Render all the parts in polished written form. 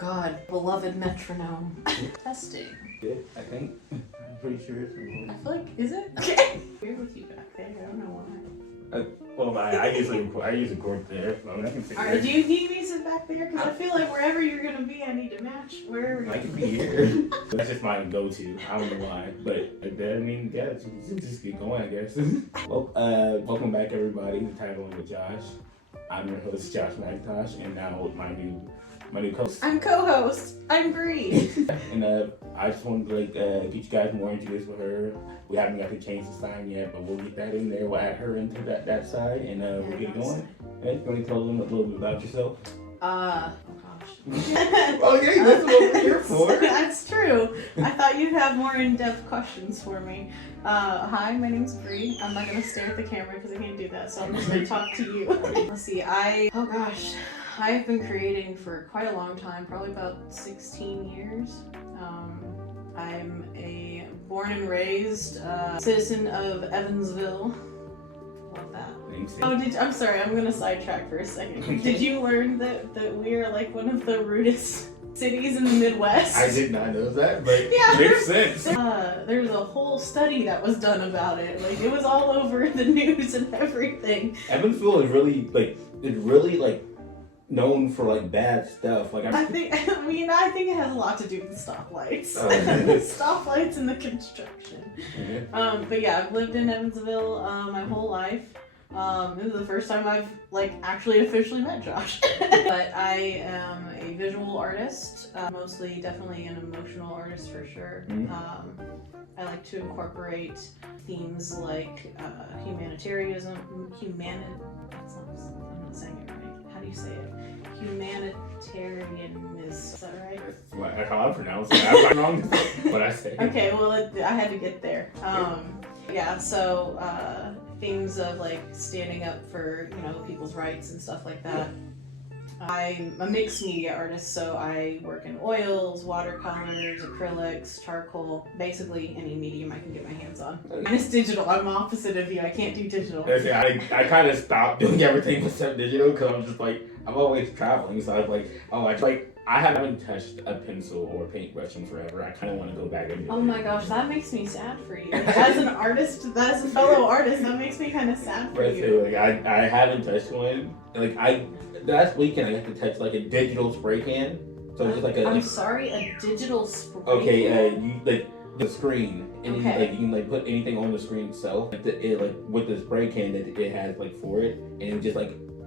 God, beloved metronome. Testing. Good, I think. I'm pretty sure it's I feel like, is it? Okay. Weird with you back there, I don't know why. well, I usually record there, so I can figure Alright, do you need me to sit back there? Because I feel like wherever you're gonna be, I need to match wherever I you can be here. That's just my go-to. I don't know why, but I mean, yeah, just get going, I guess. Well, welcome back, everybody. The title with Josh. I'm your host, Josh McIntosh, and now with my new co-host. I'm co-host. I'm Bree. And I just wanted to get you guys more introduced with her. We haven't got to change the sign yet, but we'll get that in there. We'll add her into that side, and we'll get going. Hey, you want to tell them a little bit about yourself? Oh gosh. Oh yeah, that's what we're here for. That's true. I thought you'd have more in-depth questions for me. Hi, my name's Bree. I'm not gonna stare at the camera because I can't do that, so I'm just gonna talk to you. Let's see, oh gosh, I've been creating for quite a long time, probably about 16 years. I'm a born and raised citizen of Evansville. Love that. Thanks. Oh, I'm sorry, I'm gonna sidetrack for a second. Did you learn that we are like one of the rudest cities in the Midwest? I did not know that, but yeah, makes sense. There's a whole study that was done about it. Like, it was all over the news and everything. Evansville is really known for like bad stuff. Like I think it has a lot to do with the stoplights. Stoplights and the construction. Mm-hmm. But yeah, I've lived in Evansville my whole life. This is the first time I've actually officially met Josh. But I am a visual artist, definitely an emotional artist for sure. Mm-hmm. I like to incorporate themes like humanitarianism. That's not, I'm not saying it right. How do you say it? Humanitarianism. Is that right? That's how I pronounce it. I'm wrong what I say. Okay, well, I had to get there. Yeah, so themes of like standing up for, people's rights and stuff like that. I'm a mixed media artist, so I work in oils, watercolors, acrylics, charcoal, basically any medium I can get my hands on. Minus digital. I'm opposite of you. I can't do digital. I kind of stopped doing everything except digital because I'm just like, I'm always traveling, so I was like, I haven't touched a pencil or paintbrush in forever. I kind of want to go back and do it. Oh my gosh, that makes me sad for you. As an artist, as a fellow artist, that makes me kind of sad for you. Like, I haven't touched one. Last weekend I got to touch like a digital spray can. So it's just like I'm sorry, a digital spray can? Okay, you the screen, and okay. you can put anything on the screen itself. With the spray can that it has for it, and it just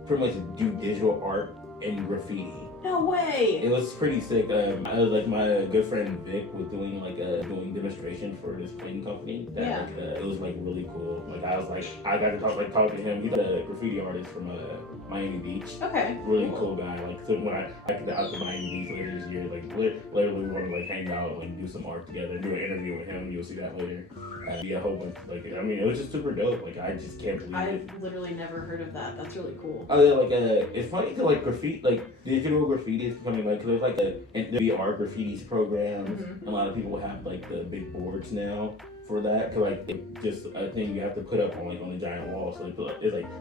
pretty much do digital art and graffiti. No way! It was pretty sick. I was my good friend Vic was doing doing demonstration for this painting company. That it was really cool. I got to talk to him. He's a graffiti artist from Miami Beach. Okay. Really cool guy. So when I get out to Miami Beach later this year, literally want to hang out and do some art together. Do an interview with him. You'll see that later. A whole bunch. It was just super dope. I just can't believe it. I've literally never heard of that. That's really cool. Oh yeah, it's funny to graffiti, digital graffiti is becoming there's the VR graffitis programs. Mm-hmm. A lot of people have the big boards now for that. Cause it's just a thing you have to put up on a giant wall. So it's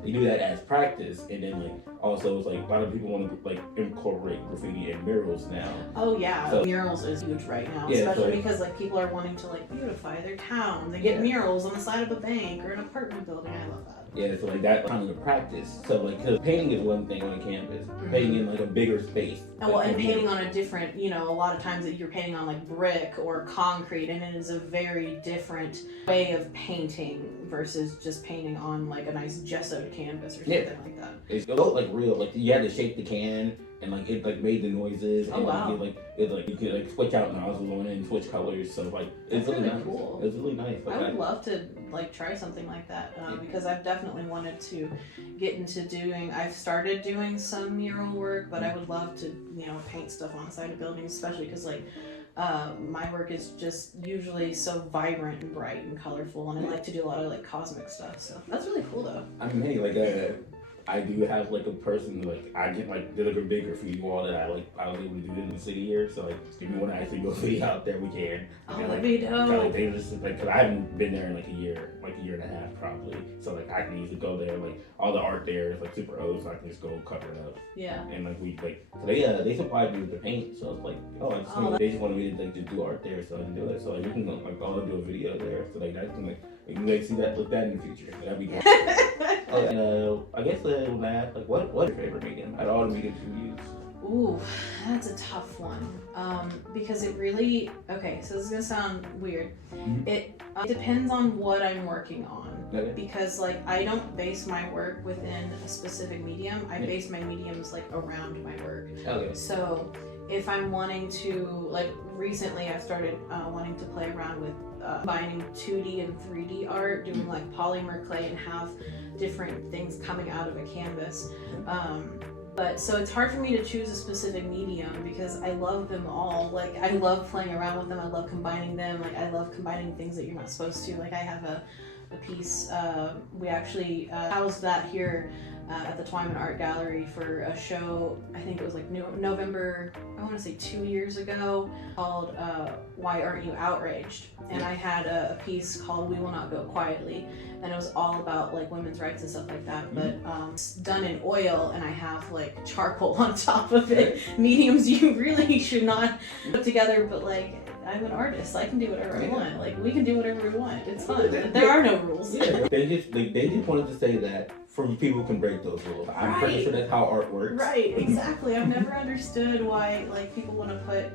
they do that as practice, and then also it's a lot of people want to incorporate graffiti in murals now. Oh yeah, so, murals is huge right now, especially because people are wanting to beautify their town. They get murals on the side of a bank or an apartment building. I love that. Yeah, so that kind of the practice. So because painting is one thing on a canvas, painting in a bigger space. And painting on a different, a lot of times that you're painting on brick or concrete, and it is a very different way of painting versus just painting on a nice gessoed canvas or something like that. It's real. You had to shake the can, and it made the noises. Oh and wow. You could switch out nozzles on it and switch colors. So it's really nice. Cool. It's really nice. I would love to try something like that because I've definitely wanted to get into doing. I've started doing some mural work, but I would love to paint stuff on the side of buildings, especially because my work is just usually so vibrant and bright and colorful, and I like to do a lot of cosmic stuff. So that's really cool though. I mean, hey, I do have like a person like I get like did like a big graffiti wall that I was able to do in the city here. So like if you want to actually go video out there, we can. Oh, and, that'd be dope. Like they just like because I haven't been there in like a year and a half probably. So like I can easily go there. Like all the art there is like super old, so I can just go cover it up. Yeah. And like we like so they supplied me with the paint, so it's like they just wanted me to like just do art there, so I can do it. So like we can like all do a video there, so like that can like we can like see that look that in the future. That'd be great. I guess when I ask like what's your favorite medium out of all the mediums you use? Ooh, that's a tough one. Because it really so this is gonna sound weird. Mm-hmm. It depends on what I'm working on. Okay. Because like I don't base my work within a specific medium. I base my mediums like around my work. Okay. So if I'm wanting to like recently I've started wanting to play around with combining 2D and 3D art, doing like polymer clay and have different things coming out of a canvas. But so it's hard for me to choose a specific medium because I love them all. Like I love playing around with them. I love combining them. Like I love combining things that you're not supposed to. Like I have a piece, we actually housed that here at the Twyman Art Gallery for a show, I think it was like November, I want to say 2 years ago, called Why Aren't You Outraged? And I had a piece called We Will Not Go Quietly, and it was all about like women's rights and stuff like that, but it's done in oil and I have like charcoal on top of it. Mediums you really should not put together, but like I'm an artist. I can do whatever I want. Like we can do whatever we want. It's fun. There are no rules. Yeah, they just wanted to say that from people can break those rules. I'm pretty sure that's how art works. Right, exactly. I've never understood why like people want to put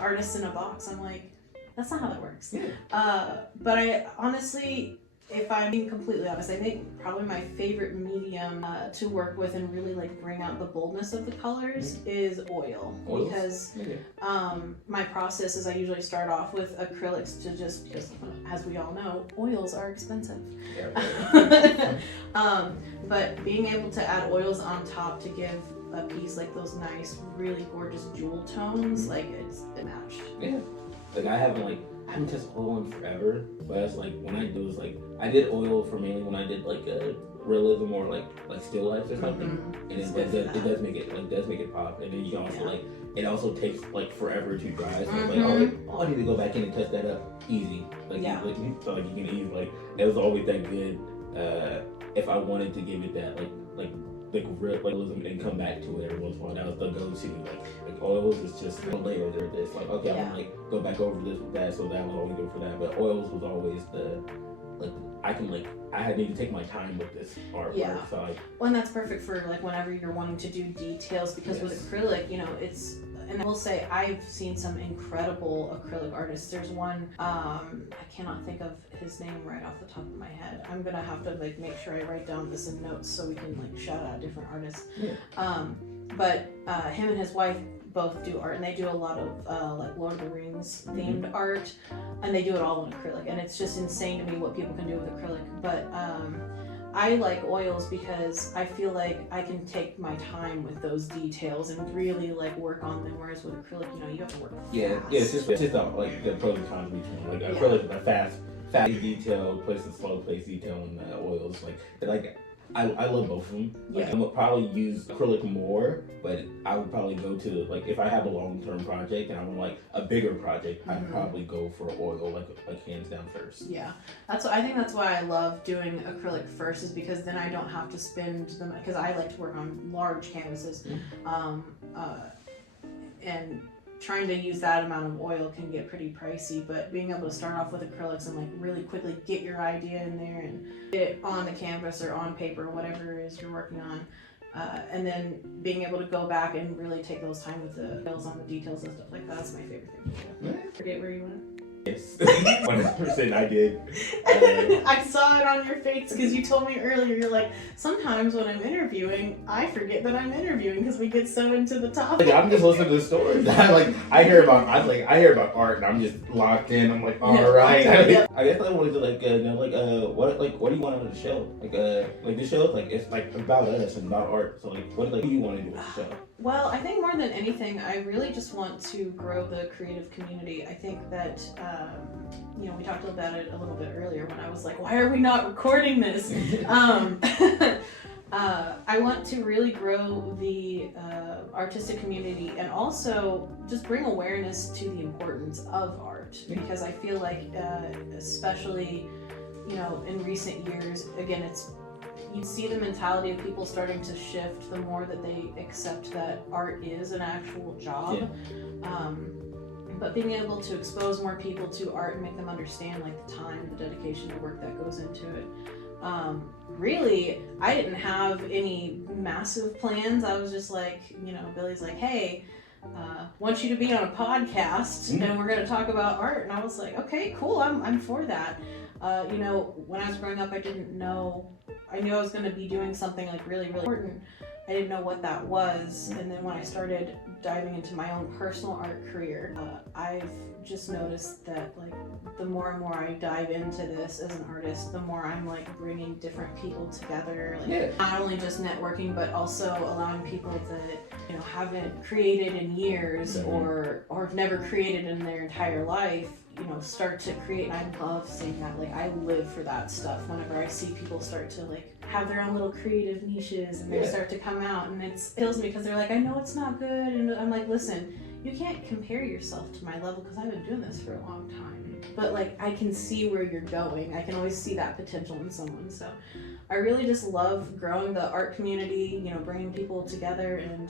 artists in a box. I'm like, that's not how that works. But I honestly, if I'm being completely honest, I think probably my favorite medium to work with and really like bring out the boldness of the colors is oil. Because my process is I usually start off with acrylics to just because as we all know, oils are expensive. But being able to add oils on top to give a piece like those nice, really gorgeous jewel tones, like it's matched. Yeah, like I haven't touched oil in forever, but it's like when I do is like I did oil for mainly when I did like realism or like still lifes or something, and it does make it pop, and then you can also it also takes like forever to dry, so it's like I need to go back in and touch that up easy, so you can ease it was always that good. If I wanted to give it that realism and come back to it every once in a while, that was the go-to. Like oils is just a layer there. It's like okay, I'm gonna go back over this with that, so that was all we do for that. But oils was always I need to take my time with this artwork. So well, and that's perfect for like whenever you're wanting to do details because with acrylic, it's. And I will say I've seen some incredible acrylic artists. There's one, I cannot think of his name right off the top of my head. I'm gonna have to make sure I write down this in notes so we can shout out different artists. But him and his wife both do art, and they do a lot of Lord of the Rings themed art, and they do it all in acrylic, and it's just insane to me what people can do with acrylic. But I like oils because I feel like I can take my time with those details and really work on them. Whereas with acrylic, you have to work fast. It's just the pros and cons between acrylic, the fast detail, places slow place detail, and oils I love both of them. I would probably use acrylic more, but I would probably go to if I have a long-term project and I want a bigger project, I'd probably go for oil hands down first. Yeah, I think that's why I love doing acrylic first, is because then I don't have to spend them, because I like to work on large canvases, and trying to use that amount of oil can get pretty pricey, but being able to start off with acrylics and really quickly get your idea in there and get it on the canvas or on paper, whatever it is you're working on, and then being able to go back and really take those time with the oils on the details and stuff like that's my favorite thing. Forget where you went. Yes, 100% I did. I saw it on your face because you told me earlier, you're like, sometimes when I'm interviewing, I forget that I'm interviewing because we get so into the topic. I'm just listening to the stories. I hear about art and I'm just locked in. I'm like, all right. I guess I wanted to know what do you want out of the show? The show it's about us and about art. So what do you want to do with the show? Well, I think more than anything, I really just want to grow the creative community. I think that, we talked about it a little bit earlier when I was like, why are we not recording this? I want to really grow the artistic community and also just bring awareness to the importance of art, because I feel like, especially, in recent years, again, you see the mentality of people starting to shift the more that they accept that art is an actual job. Yeah. But being able to expose more people to art and make them understand like the time, the dedication, the work that goes into it. Really, I didn't have any massive plans. I was just like, Billy's like, hey, want you to be on a podcast and we're going to talk about art. And I was like, okay, cool. I'm for that. When I was growing up, I knew I was going to be doing something like really, really important. I didn't know what that was. And then when I started diving into my own personal art career, I've just noticed that like the more and more I dive into this as an artist, the more I'm like bringing different people together, like not only just networking, but also allowing people that haven't created in years or have never created in their entire life, start to create. And I love seeing that. Like I live for that stuff. Whenever I see people start to like have their own little creative niches and they start to come out, and it kills me because they're like, I know it's not good, and I'm like, listen, you can't compare yourself to my level because I've been doing this for a long time. But like I can see where you're going. I can always see that potential in someone. So I really just love growing the art community, bringing people together and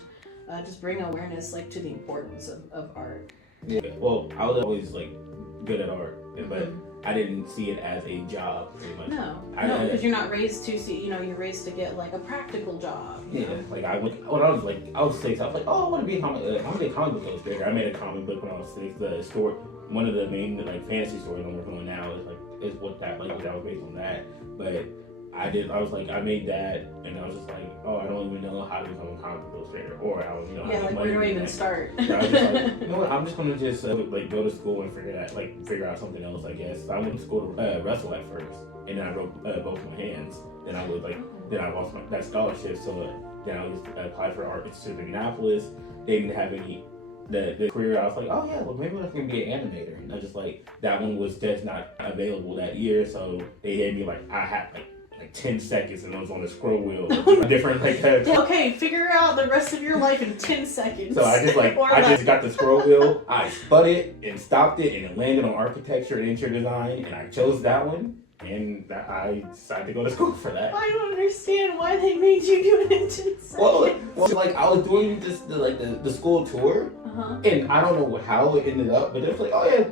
just bring awareness like to the importance of art. Yeah. Well, I was always like good at art, but I didn't see it as a job pretty much. No, because you're not raised to see. You're raised to get like a practical job. Yeah, like I was 6. I was like, oh, I want to be a comic book illustrator. I made a comic book when I was 6. The story, one of the main like fantasy stories I'm working on now is what that was based on that. But I made that, and I was just like, oh, I don't even know how to become a comic book illustrator, or I was, where do I even start? So I was just like, you know what, I'm just gonna just go to school and figure out something else, I guess. So I went to school to wrestle at first, and then I broke both my hands. Then I lost that scholarship, so then I just applied for Art Institute of Indianapolis. They didn't have any the career. I was like, oh yeah, well maybe I can be an animator, and I just like that one was just not available that year, so they had me I had 10 seconds and I was on the scroll wheel. Different okay, figure out the rest of your life in 10 seconds. So I just got the scroll wheel, I spun it and stopped it, and it landed on architecture and interior design, and I chose that one, and I decided to go to school for that. I don't understand why they made you do it in 10 seconds. Well, I was doing the school tour, and I don't know how it ended up, but it was like, oh yeah,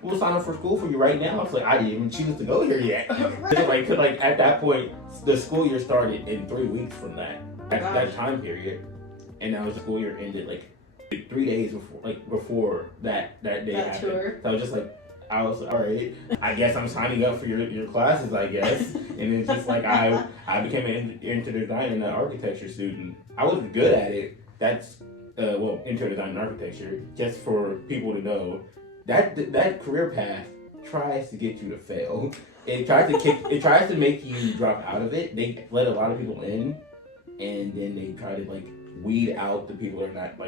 we'll sign up for school for you right now. It's like, I didn't even choose to go here yet. Right. Cause at that point, the school year started in 3 weeks from that time period, and now the school year ended 3 days before that day happened. Tour. So I was just like, all right, I guess I'm signing up for your classes, I guess. And it's just like I became an interior design and an architecture student. I was good at it. That's interior design and architecture. Just for people to know, that career path tries to get you to fail. It tries to make you drop out of it. They let a lot of people in, and then they try to weed out the people that are not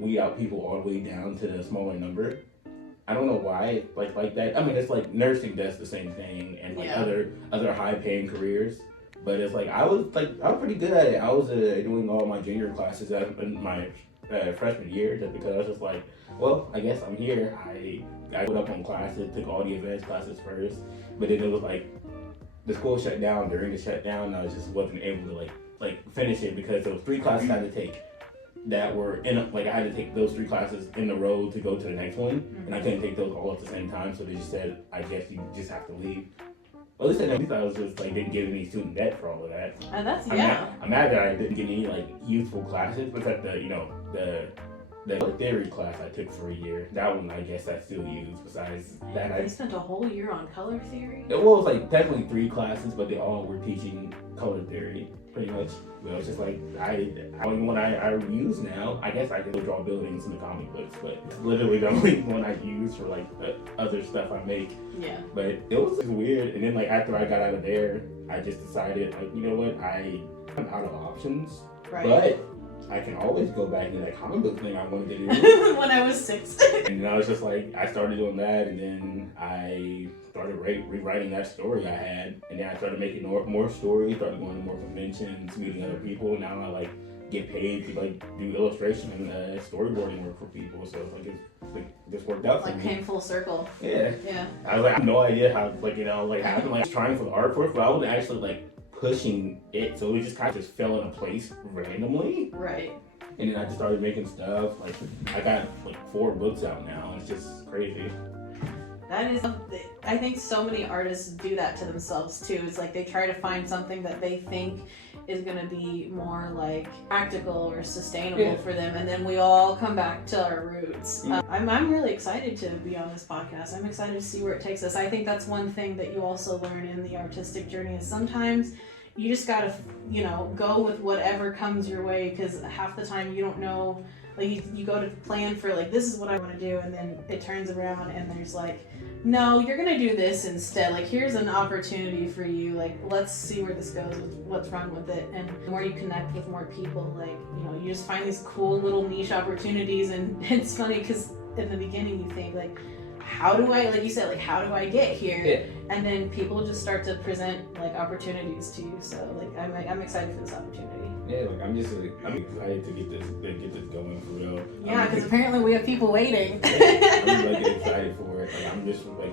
weed out people all the way down to the smaller number. I don't know why like that. I mean, it's like nursing does the same thing, and other high paying careers. But it's I was pretty good at it. I was doing all my junior classes in my freshman year, just because I was just like, well, I guess I'm here. I put up on classes, took all the advanced classes first, but then it was the school shut down. During the shutdown, I just wasn't able to finish it because there was 3 classes I had to take that were I had to take those 3 classes in a row to go to the next one, and I couldn't take those all at the same time, so they just said, I guess you just have to leave. Well, at least I was just didn't get any student debt for all of that. And that's I'm mad that I didn't get any useful classes, but the theory class I took for a year, that one I guess I still use. Besides that, I spent a whole year on color theory. It was technically 3 classes, but they all were teaching color theory pretty much. Well, it's just the only one I use now. I guess I can draw buildings in the comic books, but it's literally the only one I use for the other stuff I make. Yeah. But it was just weird. And then after I got out of there, I just decided you know what, I'm out of options. Right. But I can always go back and like comic book thing I wanted to do. When I was 6. And then I was just like, I started doing that, and then I started rewriting that story I had, and then I started making more stories, started going to more conventions, meeting other people. Now I like get paid to like do illustration and storyboarding work for people. So it's like this worked out for Like me. came full circle. Yeah. Yeah. I was like, I have no idea how like I've been like trying for the artwork, but I wasn't actually like pushing it, so it just kind of just fell into place randomly. Right. And then I just started making stuff. Like I got like 4 books out now. It's just crazy. That is, I think so many artists do that to themselves too. It's like they try to find something that they think is going to be more like practical or sustainable for them, and then we all come back to our roots. I'm really excited to be on this podcast. I'm excited to see where it takes us. I think that's one thing that you also learn in the artistic journey is sometimes you just gotta, go with whatever comes your way, because half the time you don't know, like you go to plan for like, this is what I want to do, and then it turns around and there's like, no, you're gonna do this instead. Like, here's an opportunity for you. Like, let's see where this goes, what's wrong with it. And the more you connect with more people, like, you just find these cool little niche opportunities. And it's funny because in the beginning you think like, how do I, like you said, like, how do I get here? Yeah. And then people just start to present like opportunities to you. So like, I'm excited for this opportunity. Yeah, like I'm excited to get this going for real. Yeah, because apparently we have people waiting. I'm like excited for it. Like I'm just like,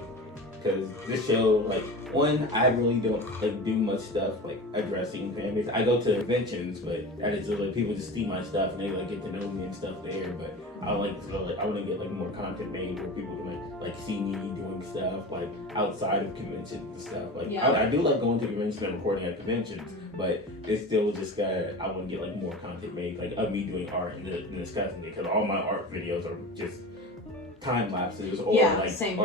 because this show, like, one, I really don't like do much stuff like addressing families. I go to conventions, but that is like people just see my stuff and they like get to know me and stuff there. But I want to get like more content made where people can like see me doing stuff like outside of conventions and stuff. Like I do like going to conventions and recording at conventions, but it's still just I want to get like more content made like of me doing art and discussing it, because all my art videos are just time lapses or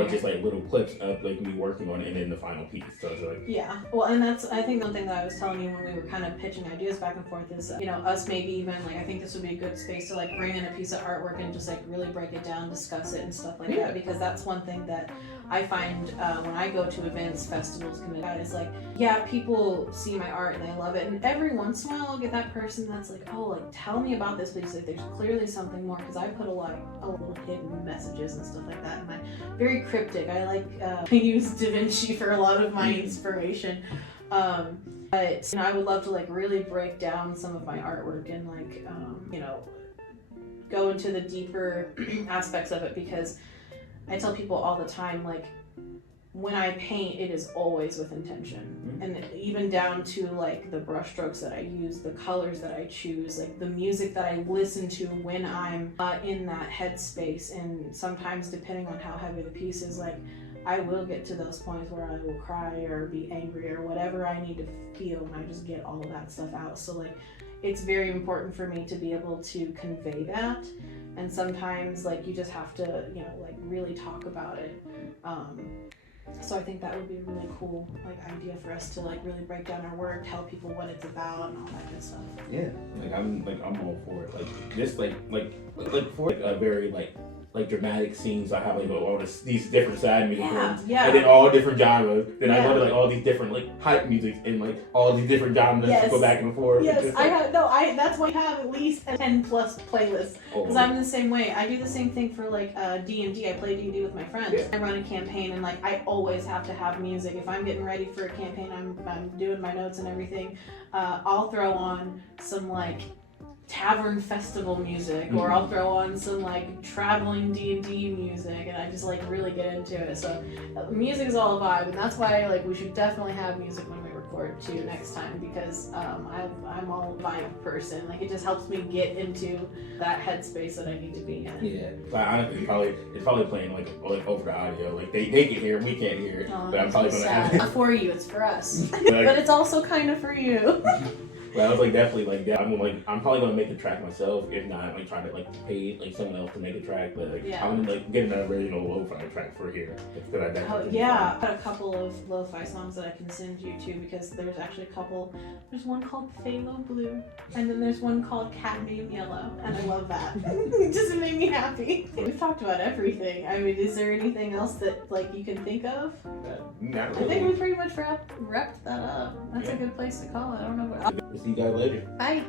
just like little clips of like me working on it and then the final piece. So it's like well, and that's I think one thing that I was telling you when we were kind of pitching ideas back and forth is us maybe even like I think this would be a good space to like bring in a piece of artwork and just like really break it down, discuss it and stuff like that, because that's one thing that I find when I go to events, festivals, conventions, is like, people see my art and they love it, and every once in a while I'll get that person that's like, oh, like tell me about this, please. Like, there's clearly something more, because I put a little hidden messages and stuff like that, and I'm very cryptic. I like I use Da Vinci for a lot of my inspiration, but I would love to like really break down some of my artwork and like go into the deeper aspects of it, because I tell people all the time, like, when I paint, it is always with intention. And even down to like the brushstrokes that I use, the colors that I choose, like the music that I listen to when I'm in that headspace. And sometimes, depending on how heavy the piece is, like I will get to those points where I will cry or be angry or whatever I need to feel, and I just get all of that stuff out. So like, it's very important for me to be able to convey that. And sometimes like you just have to, like really talk about it. So I think that would be a really cool like idea for us to like really break down our work, tell people what it's about and all that good stuff. Yeah, I'm all for it. Like just like for a very like dramatic scenes, I have like all these different side music rooms, and then all different genres. Then I go to like all these different like hype music and like all these different genres to go back and forth. Yes, that's why I have at least 10 plus playlists, because I'm the same way. I do the same thing for like D&D. I play D&D with my friends. I run a campaign, and like I always have to have music. If I'm getting ready for a campaign, I'm doing my notes and everything. I'll throw on some like tavern festival music, or I'll throw on some like traveling D&D music, and I just like really get into it. So music is all a vibe, and that's why like we should definitely have music when we record too next time, because I'm all a vibe person. Like it just helps me get into that headspace that I need to be in. Yeah, but honestly, it's probably playing like over the audio. Like they can hear it, we can't hear it. But I'm probably gonna have it. Not for you, it's for us. But it's also kind of for you. But I was like definitely like that. I'm probably gonna make the track myself. If not, I'm like trying to like pay like someone else to make a track. But like I'm gonna like get an original lo-fi track for here. I've got a couple of lo-fi songs that I can send you to, because there's actually a couple. There's one called Phalo Blue, and then there's one called Cadmium Yellow, and I love that. It just made me happy. We've talked about everything. I mean, is there anything else that like you can think of? Not really. I think we pretty much wrapped that up. That's a good place to call it. I don't know what. See you guys later. Bye.